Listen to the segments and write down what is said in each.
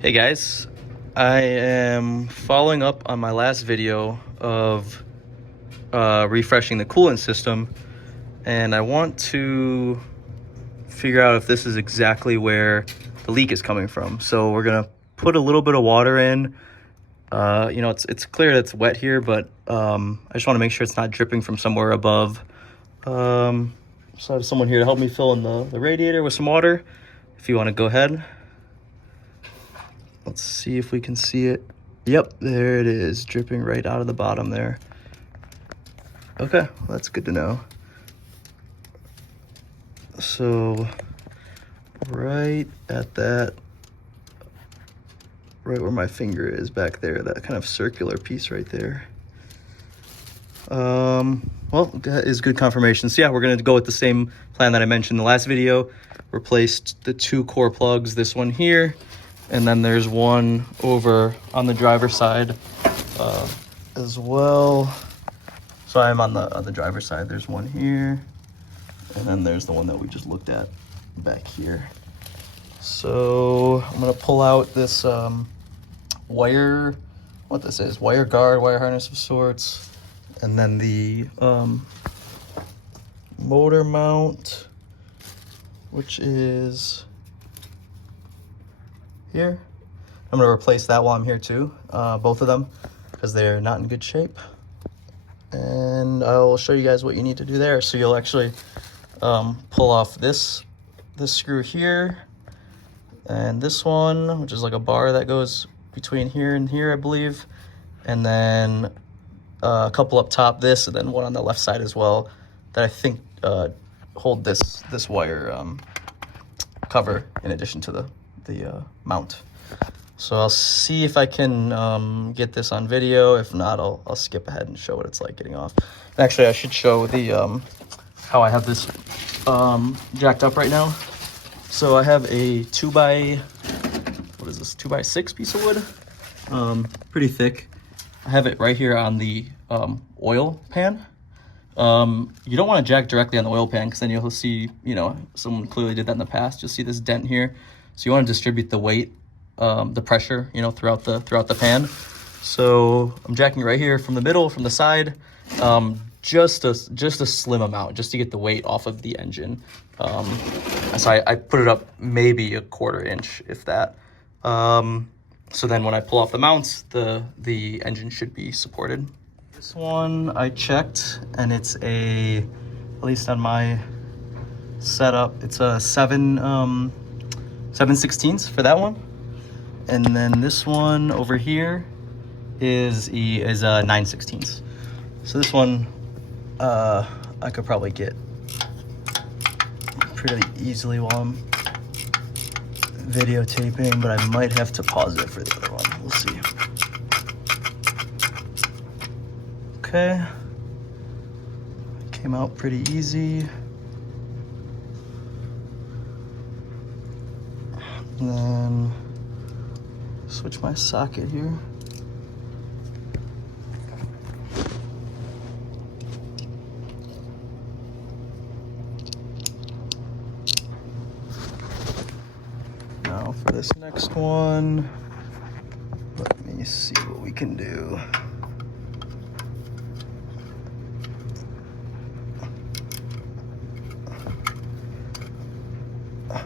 Hey guys, I am following up on my last video of refreshing the coolant system, and I want to figure out if this is exactly where the leak is coming from. So we're gonna put a little bit of water in. It's clear that it's wet here, but I just want to make sure it's not dripping from somewhere above. So I have someone here to help me fill in the radiator with some water. If you want to go ahead. Let's see if we can see it. Yep, there it is, dripping right out of the bottom there. Okay, well, that's good to know. So right at that, right where my finger is back there, that kind of circular piece right there. Well, that is good confirmation. So yeah, we're gonna go with the same plan that I mentioned in the last video. Replaced the 2 core plugs, this one here, and then there's one over on the driver's side as well. So I'm on the driver's side. There's one here, and then there's the one that we just looked at back here. So I'm gonna pull out this wire, what this is, wire guard, wire harness of sorts, and then the motor mount, which is here. I'm gonna replace that while I'm here too, both of them, because they're not in good shape. And I'll show you guys what you need to do there. So you'll actually pull off this screw here, and this one, which is like a bar that goes between here and here, I believe, and then a couple up top, this, and then one on the left side as well, that I think hold this wire cover in addition to the mount. So I'll see if I can get this on video. If not, I'll skip ahead and show what it's like getting off. Actually, I should show the how I have this jacked up right now. So I have a 2x6 piece of wood, pretty thick. I have it right here on the oil pan. You don't want to jack directly on the oil pan, because then you'll see, someone clearly did that in the past. You'll see this dent here. So you want to distribute the weight, the pressure, throughout the pan. So I'm jacking right here from the middle, from the side, just a slim amount, just to get the weight off of the engine. So I put it up maybe a 1/4 inch, if that. So then when I pull off the mounts, the engine should be supported. This one I checked, and it's at least on my setup, it's a 7/16 for that one. And then this one over here is 9/16. So this one I could probably get pretty easily while I'm videotaping, but I might have to pause it for the other one. We'll see. Okay. Came out pretty easy. And then switch my socket here. Now for this next one, let me see what we can do.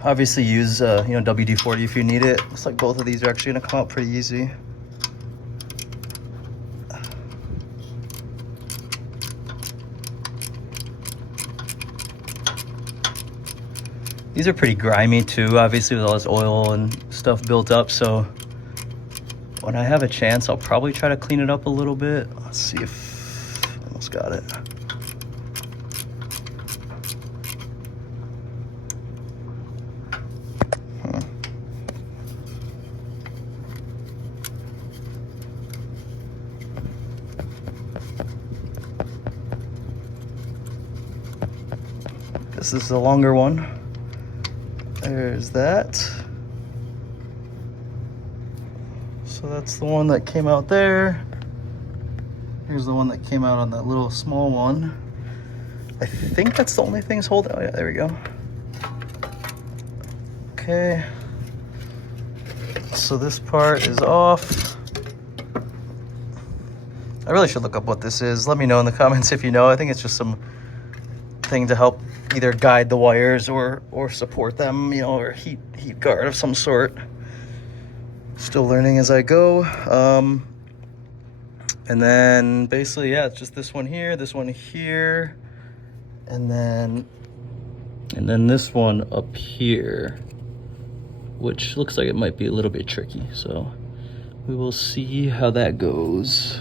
Obviously use WD-40 if you need it. Looks like both of these are actually gonna come out pretty easy. These are pretty grimy too, obviously, with all this oil and stuff built up. So when I have a chance, I'll probably try to clean it up a little bit. Let's see if I almost got it. This is the longer one. There's that. So that's the one that came out there. Here's the one that came out on that little small one. I think that's the only thing's holding. Oh yeah, there we go. Okay. so this part is off. I really should look up what this is. Let me know in the comments if you know. I think it's just some thing to help either guide the wires or support them, you know, or heat guard of some sort. Still learning as I go. And then basically, yeah, it's just this one here, and then this one up here, which looks like it might be a little bit tricky. So we will see how that goes.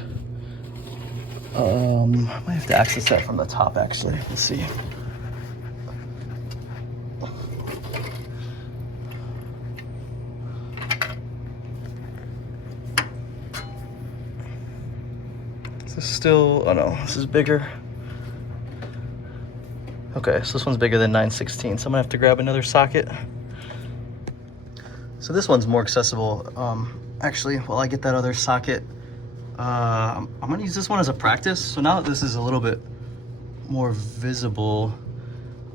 I might have to access that from the top, actually. Let's see. Is this still, oh no, this is bigger. Okay, so this one's bigger than 9/16, so I'm gonna have to grab another socket. So this one's more accessible. Actually, while I get that other socket, I'm gonna use this one as a practice. So now that this is a little bit more visible,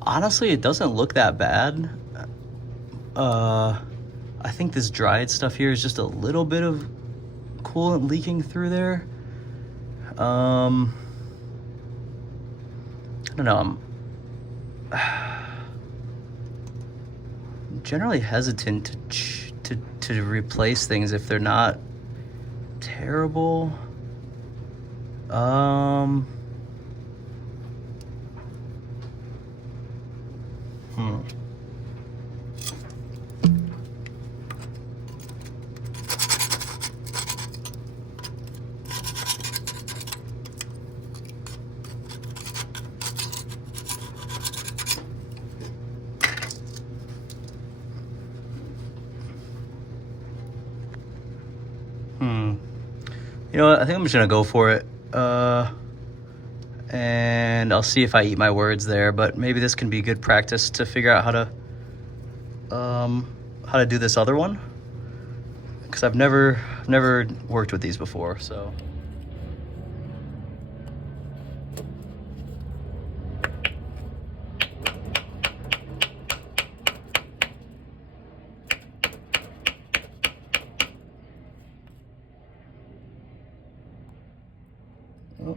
honestly, it doesn't look that bad. I think this dried stuff here is just a little bit of coolant leaking through there. I don't know, I'm generally hesitant to replace things if they're not terrible. You know what? I think I'm just gonna go for it. And I'll see if I eat my words there, but maybe this can be good practice to figure out how to do this other one, because I've never worked with these before, so. Oh,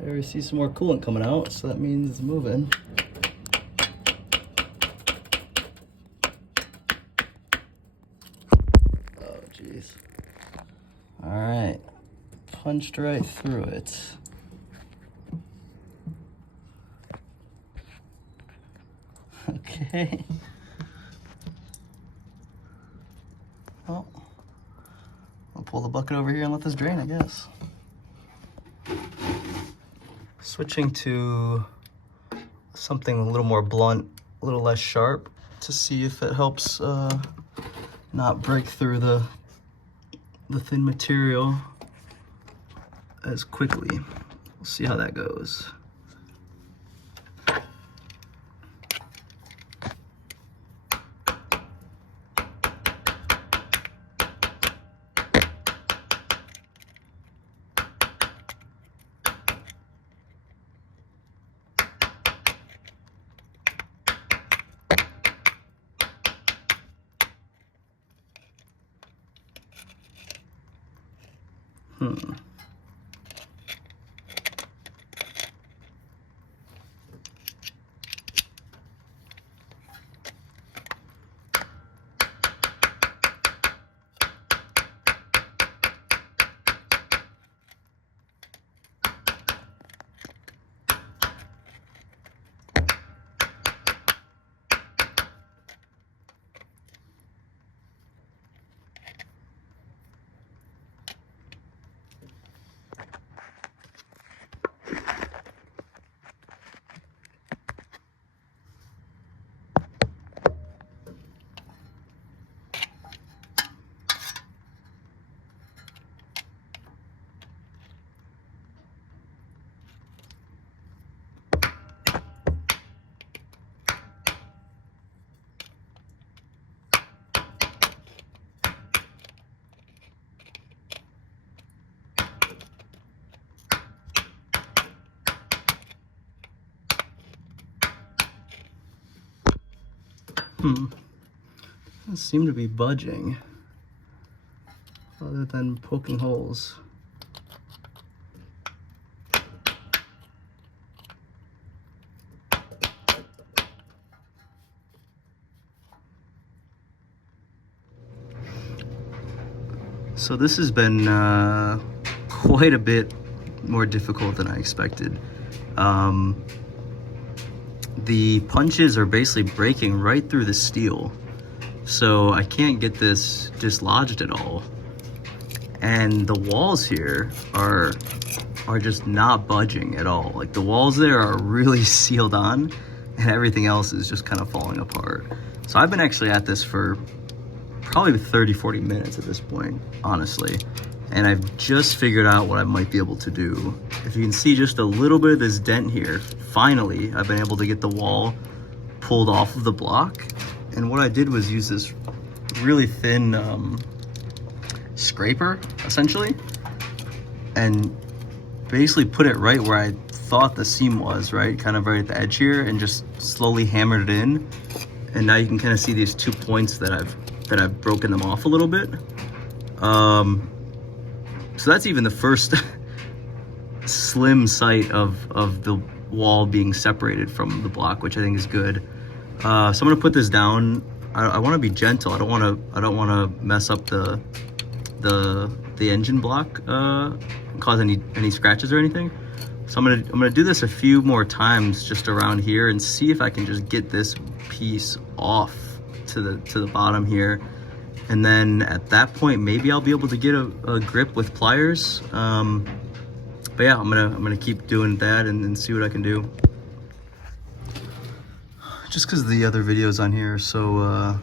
there we see some more coolant coming out, so that means it's moving. Oh, jeez. All right, punched right through it. Okay. Well, I'll pull the bucket over here and let this drain, I guess. Switching to something a little more blunt, a little less sharp, to see if it helps not break through the thin material as quickly. We'll see how that goes. Doesn't seem to be budging. other than poking holes. So this has been quite a bit more difficult than I expected. The punches are basically breaking right through the steel, so I can't get this dislodged at all. And the walls here are just not budging at all. Like, the walls there are really sealed on, and everything else is just kind of falling apart. So I've been actually at this for probably 30-40 minutes at this point, honestly, and I've just figured out what I might be able to do. If you can see just a little bit of this dent here, finally I've been able to get the wall pulled off of the block. And what I did was use this really thin scraper, essentially, and basically put it right where I thought the seam was, right, kind of right at the edge here, and just slowly hammered it in. And now you can kind of see these 2 points that I've broken them off a little bit. So that's even the first slim sight of the wall being separated from the block, which I think is good. So I'm gonna put this down. I want to be gentle. I don't want to mess up the engine block, cause any scratches or anything. So I'm gonna do this a few more times just around here and see if I can just get this piece off to the bottom here. And then at that point, maybe I'll be able to get a grip with pliers. But yeah, I'm gonna keep doing that and see what I can do. Just because the other videos on here are so,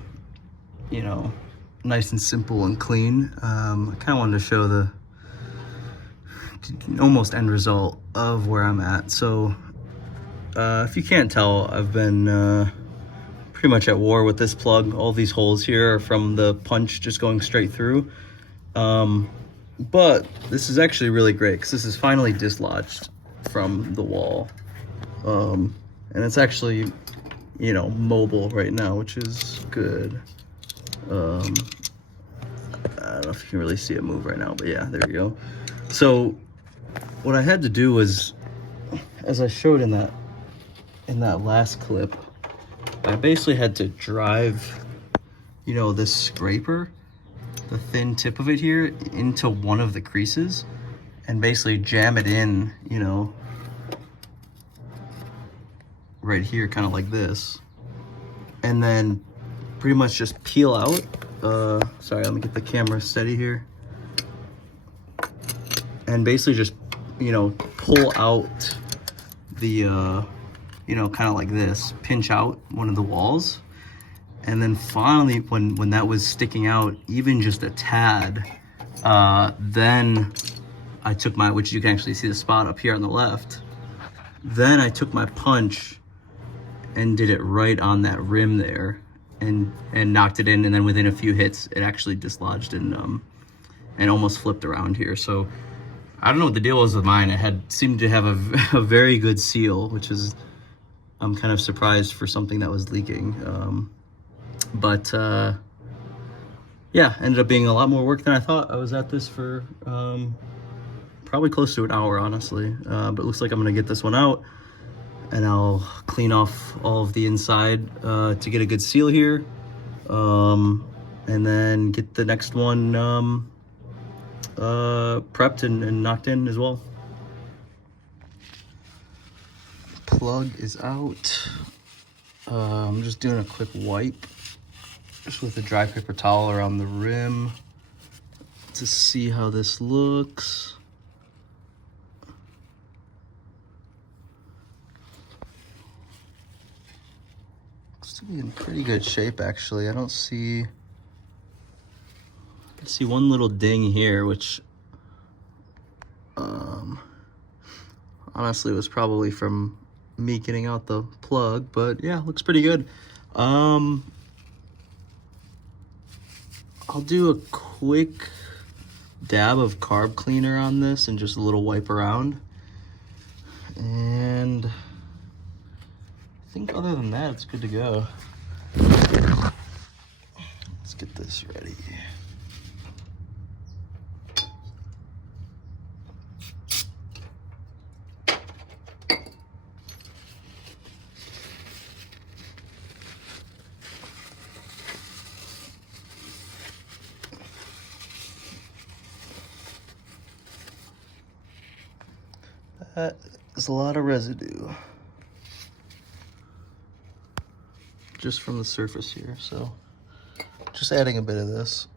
you know, nice and simple and clean, I kind of wanted to show the almost end result of where I'm at. So if you can't tell, I've been pretty much at war with this plug. All these holes here are from the punch just going straight through. But this is actually really great because this is finally dislodged from the wall. And it's actually, you know, mobile right now, which is good. I don't know if you can really see it move right now, but yeah, there you go. So what I had to do was, as I showed in that last clip, I basically had to drive, you know, this scraper, the thin tip of it here, into one of the creases and basically jam it in, you know, right here, kind of like this, and then pretty much just peel out. Sorry, let me get the camera steady here. And basically just, you know, pull out the, you know, kind of like this, pinch out one of the walls. And then finally, when that was sticking out even just a tad, then I took my, which you can actually see the spot up here on the left. Then I took my punch and did it right on that rim there, and knocked it in. And then within a few hits, it actually dislodged and almost flipped around here. So I don't know what the deal was with mine. It seemed to have a very good seal, which is, I'm kind of surprised for something that was leaking. But yeah, ended up being a lot more work than I thought. I was at this for probably close to an hour, honestly. But it looks like I'm gonna get this one out, and I'll clean off all of the inside to get a good seal here, and then get the next one prepped and knocked in as well. Plug is out. I'm just doing a quick wipe just with a dry paper towel around the rim to see how this looks. Looks to be in pretty good shape, actually. I see one little ding here, which honestly was probably from me getting out the plug, but yeah, looks pretty good. I'll do a quick dab of carb cleaner on this and just a little wipe around. And I think other than that, it's good to go. Let's get this ready. That is a lot of residue just from the surface here. So just adding a bit of this.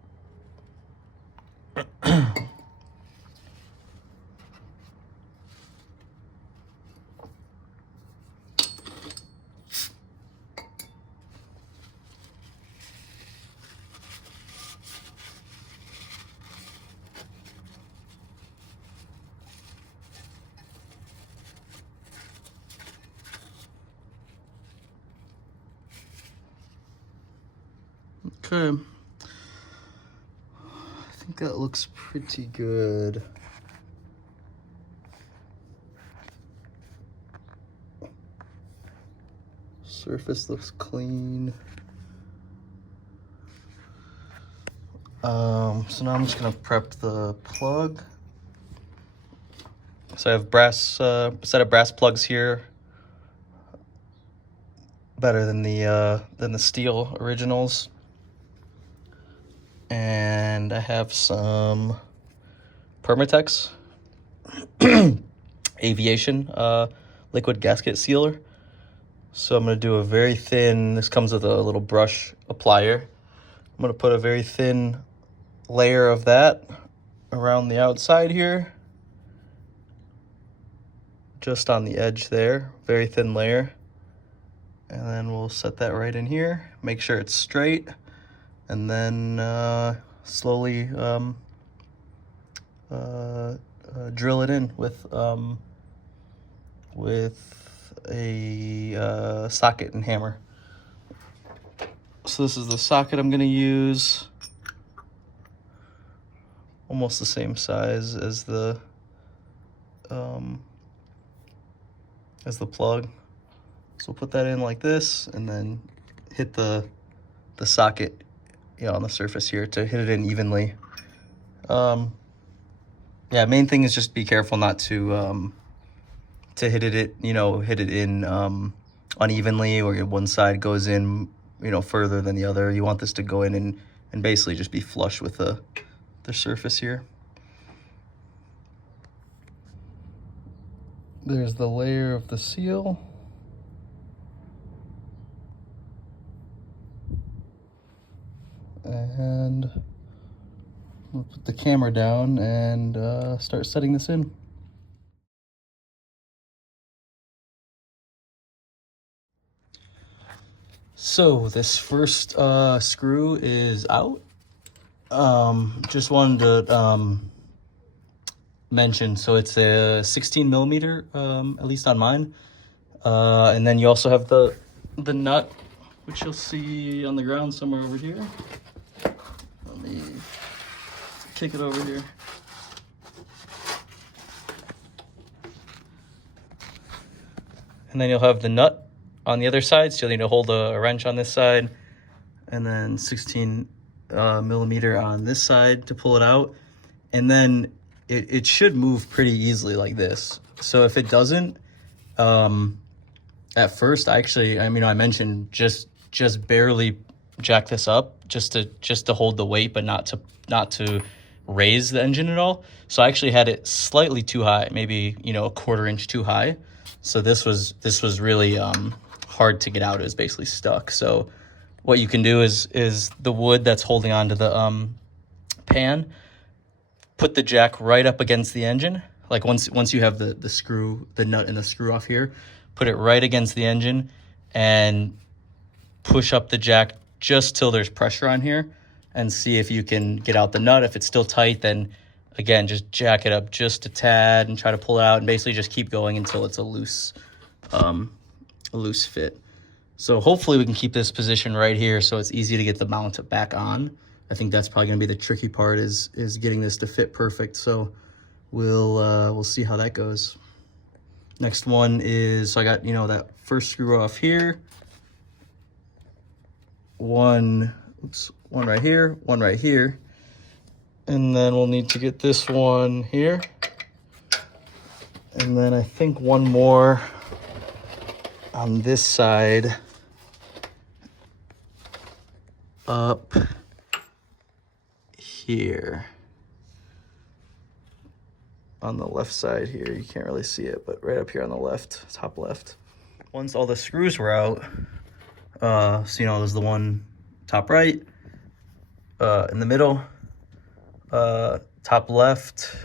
Okay, I think that looks pretty good. Surface looks clean. So now I'm just gonna prep the plug. So I have a set of brass plugs here. Better than the steel originals. And I have some Permatex aviation liquid gasket sealer. So I'm going to do a very thin, this comes with a little brush applier. I'm going to put a very thin layer of that around the outside here. Just on the edge there, very thin layer. And then we'll set that right in here, make sure it's straight, and then slowly drill it in with a socket and hammer. So this is the socket I'm gonna use, almost the same size as the plug. So we'll put that in like this, and then hit the socket, on the surface here to hit it in evenly. Yeah, main thing is just be careful not to hit it in unevenly, or one side goes in further than the other. You want this to go in and basically just be flush with the surface here. There's the layer of the seal. And we'll put the camera down and start setting this in. So this first screw is out. Just wanted to mention, so it's a 16 millimeter, at least on mine. And then you also have the nut, which you'll see on the ground somewhere over here. Let me kick it over here. And then you'll have the nut on the other side, so you'll need to hold a wrench on this side, and then 16 millimeter on this side to pull it out. And then it should move pretty easily like this. So if it doesn't, at first, I mentioned just barely jack this up just to hold the weight, but not to raise the engine at all. So I actually had it slightly too high, maybe a quarter inch too high. So this was really hard to get out. It was basically stuck. So what you can do is the wood that's holding onto the pan, put the jack right up against the engine. Like once you have the nut and the screw off here, put it right against the engine and push up the jack just till there's pressure on here, and see if you can get out the nut. If it's still tight, then again, just jack it up just a tad and try to pull it out, and basically just keep going until it's a loose fit. So hopefully we can keep this position right here so it's easy to get the mount back on. I think that's probably gonna be the tricky part is getting this to fit perfect. So we'll see how that goes. Next one is, so I got, that first screw off here. One right here, one right here. And then we'll need to get this one here. And then I think one more on this side up here. on the left side here. You can't really see it, but right up here on the left, top left. Once all the screws were out, so you know, there's the one top right, in the middle, top left.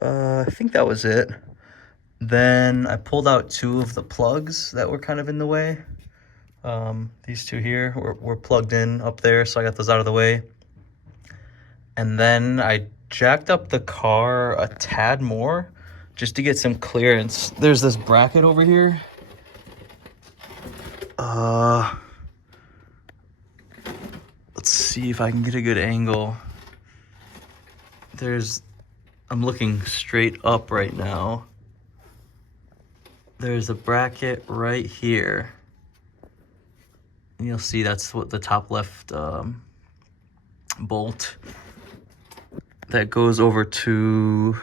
I think that was it. Then I pulled out 2 of the plugs that were kind of in the way. These 2 here were plugged in up there, so I got those out of the way. And then I jacked up the car a tad more just to get some clearance. There's this bracket over here. Let's see if I can get a good angle. I'm looking straight up right now. There's a bracket right here. And you'll see that's what the top left bolt that goes over to,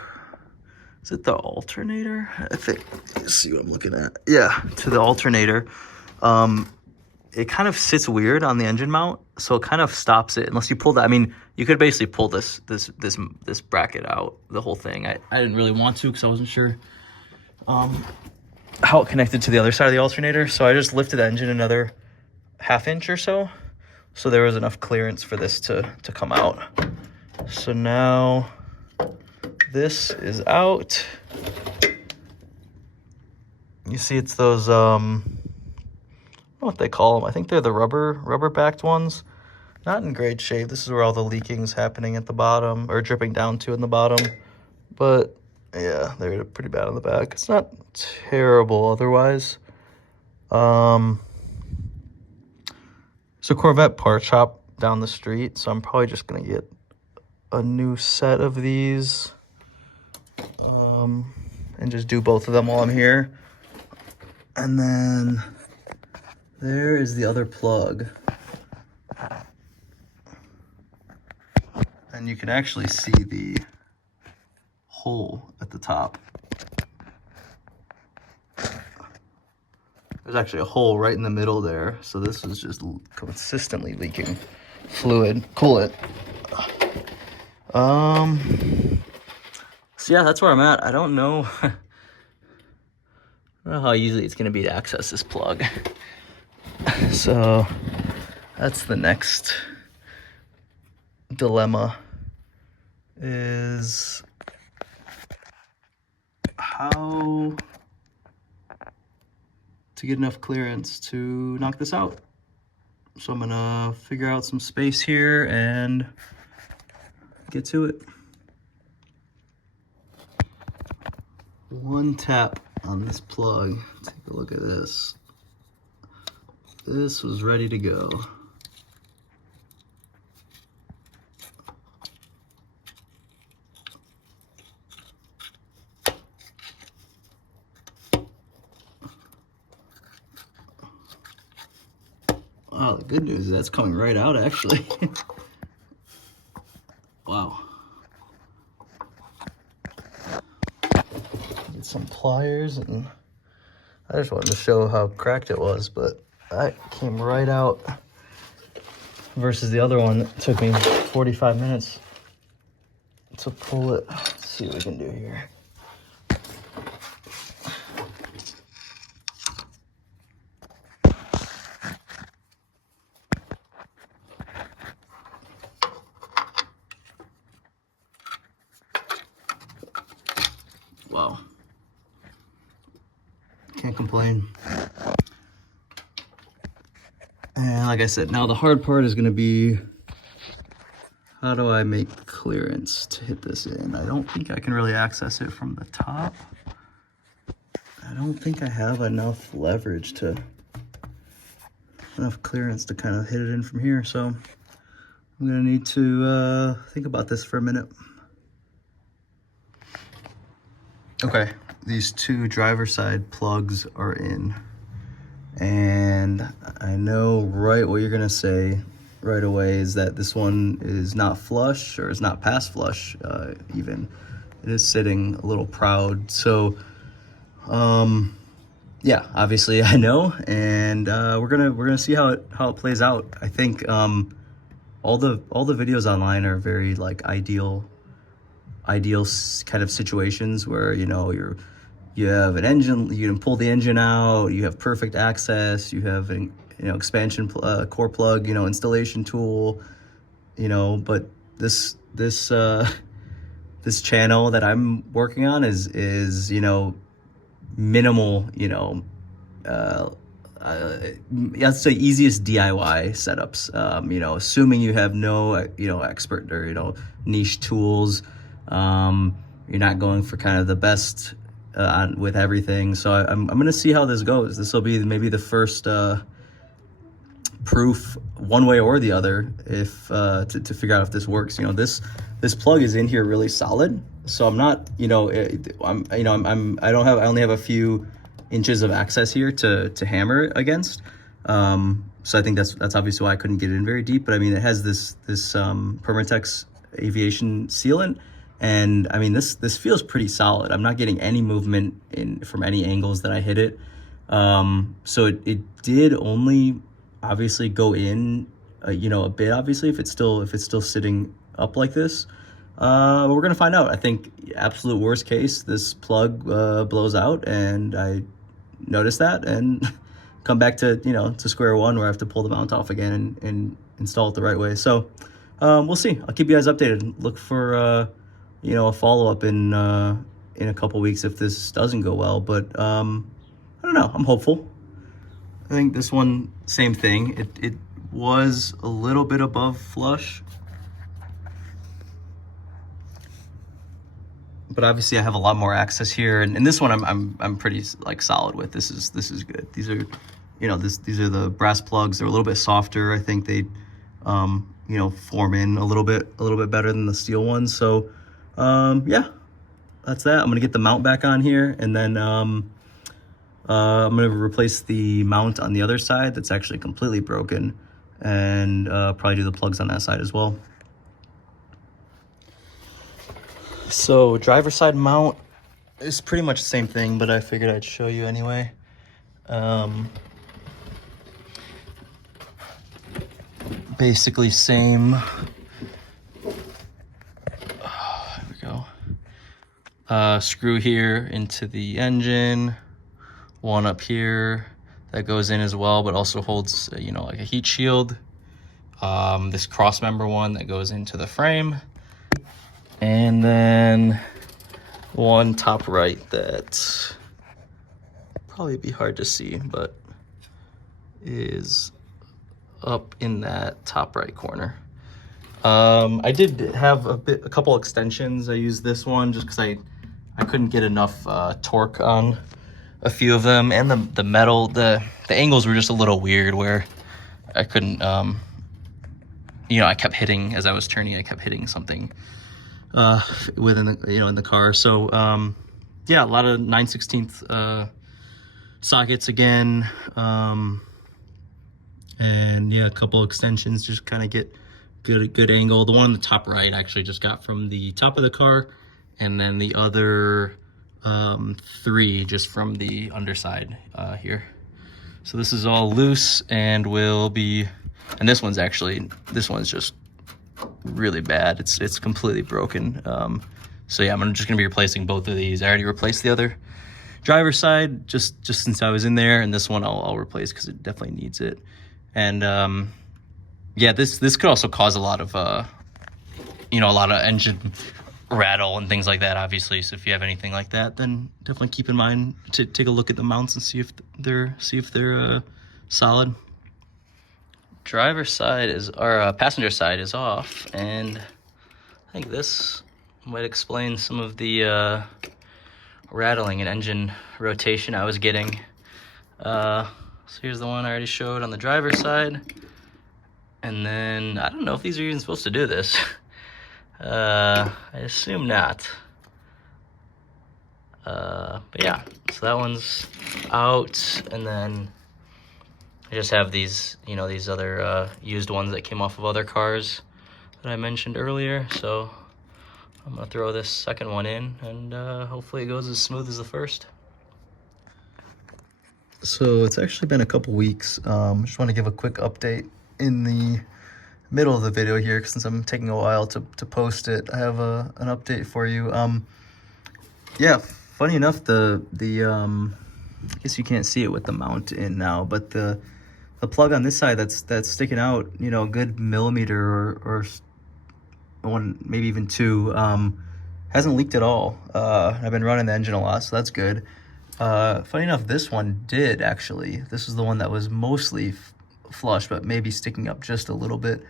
is it the alternator? I think, let's see what I'm looking at. Yeah, to the alternator. It kind of sits weird on the engine mount, so it kind of stops it unless you pull that. I mean, you could basically pull this bracket out, the whole thing. I didn't really want to because I wasn't sure how it connected to the other side of the alternator, so I just lifted the engine another ½ inch or so there was enough clearance for this to come out. So now this is out. You see it's those, I don't know what they call them. I think they're the rubber backed ones. Not in great shape. This is where all the leaking's happening at the bottom, or dripping down to in the bottom. But yeah, they're pretty bad on the back. It's not terrible otherwise. So Corvette part shop down the street, so I'm probably just gonna get a new set of these, and just do both of them while I'm here. And then there is the other plug. And you can actually see the hole at the top. There's actually a hole right in the middle there. So this is just consistently leaking fluid, coolant. So yeah, that's where I'm at. I don't know, how easy it's gonna be to access this plug. So that's the next dilemma, is how to get enough clearance to knock this out. So I'm gonna figure out some space here and get to it. One tap on this plug. Take a look at this. This was ready to go. Wow, the good news is that's coming right out, actually. Wow. Get some pliers, and I just wanted to show how cracked it was, but that came right out versus the other one that took me 45 minutes to pull it. Let's see what we can do here. Wow. Can't complain. And like I said, now the hard part is going to be, how do I make clearance to hit this in? I don't think I can really access it from the top. I don't think I have enough leverage to, enough clearance to kind of hit it in from here. So I'm going to need to think about this for a minute. Okay, these 2 driver side plugs are in, and I know right what you're gonna say right away is that this one is not flush, or is not past flush even. It is sitting a little proud. So yeah, obviously I know, and we're gonna see how it plays out. I think all the videos online are very like ideal ideal kind of situations where, you know, you have an engine, you can pull the engine out, you have perfect access, you have an, you know, expansion core plug, you know, installation tool, you know. But this channel that I'm working on is you know, minimal, you know, let's say easiest DIY setups. You know, assuming you have no, you know, expert or, you know, niche tools, you're not going for kind of the best with everything. So I'm gonna see how this goes. This will be maybe the first proof one way or the other if to figure out if this works. You know, this plug is in here really solid, so I'm not, you know, I only have a few inches of access here to hammer it against. So I think that's obviously why I couldn't get in very deep. But I mean, it has this Permatex aviation sealant, and I mean, this feels pretty solid. I'm not getting any movement from any angles that I hit it. So it did only obviously go in, you know, a bit, obviously, if it's still sitting up like this. But we're gonna find out. I think absolute worst case, this plug blows out, and I notice that and come back to, you know, to square one, where I have to pull the mount off again and install it the right way. So we'll see. I'll keep you guys updated. Look for you know, a follow-up in a couple weeks if this doesn't go well. But I don't know, I'm hopeful. I think this one, same thing. It was a little bit above flush, but obviously I have a lot more access here, and this one I'm pretty like solid with. This is good. These are, you know, these are the brass plugs. They're a little bit softer. I think they you know, form in a little bit better than the steel ones. So yeah, that's that. I'm gonna get the mount back on here, and then I'm gonna replace the mount on the other side that's actually completely broken, and probably do the plugs on that side as well. So driver side mount is pretty much the same thing, but I figured I'd show you anyway. Basically same. There we go. Screw here into the engine. One up here that goes in as well, but also holds, you know, like a heat shield. This cross member one that goes into the frame. And then one top right that probably be hard to see, but is up in that top right corner. I did have a couple extensions. I used this one just because I couldn't get enough torque on a few of them, and the metal, the angles were just a little weird where I couldn't, you know, I kept hitting, as I was turning, I kept hitting something within the, you know, in the car. So yeah, a lot of 9/16 sockets again, and yeah, a couple extensions just kind of get good angle. The one on the top right I actually just got from the top of the car, and then the other 3 just from the underside here. So this is all loose and will be, and this one's just really bad. It's completely broken. So yeah, I'm just gonna be replacing both of these. I already replaced the other driver's side just since I was in there, and this one I'll replace because it definitely needs it. And yeah, this could also cause a lot of you know, a lot of engine rattle and things like that, obviously. So if you have anything like that, then definitely keep in mind to take a look at the mounts and see if they're solid. Driver's side is, or passenger side is off, and I think this might explain some of the rattling and engine rotation I was getting. So here's the one I already showed on the driver's side, and then I don't know if these are even supposed to do this. I assume not. But yeah, so that one's out, and then I just have these, you know, these other used ones that came off of other cars that I mentioned earlier. So I'm gonna throw this second one in, and hopefully it goes as smooth as the first. So it's actually been a couple weeks. Just want to give a quick update in the middle of the video here, since I'm taking a while to post it. I have an update for you. Yeah, funny enough, I guess you can't see it with the mount in now, but the plug on this side that's sticking out, you know, a good millimeter or one, maybe even two, hasn't leaked at all. I've been running the engine a lot, so that's good. Funny enough, this one did actually. This is the one that was mostly flush, but maybe sticking up just a little bit.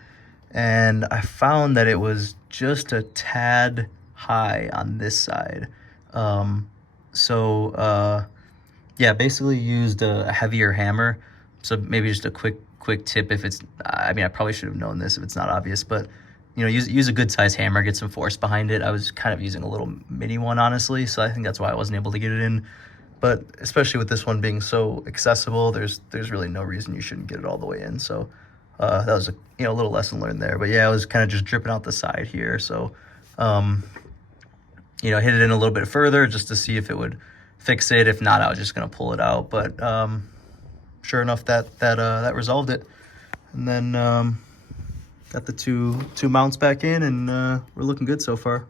And I found that it was just a tad high on this side. Yeah, basically used a heavier hammer. So maybe just a quick tip if it's, I mean, I probably should have known this if it's not obvious, but you know, use a good size hammer, get some force behind it. I was kind of using a little mini one, honestly, so I think that's why I wasn't able to get it in. But especially with this one being so accessible, there's really no reason you shouldn't get it all the way in. So that was a little lesson learned there. But yeah, I was kind of just dripping out the side here. So hit it in a little bit further just to see if it would fix it. If not, I was just gonna pull it out. But sure enough, that resolved it. And then got the two mounts back in, and we're looking good so far.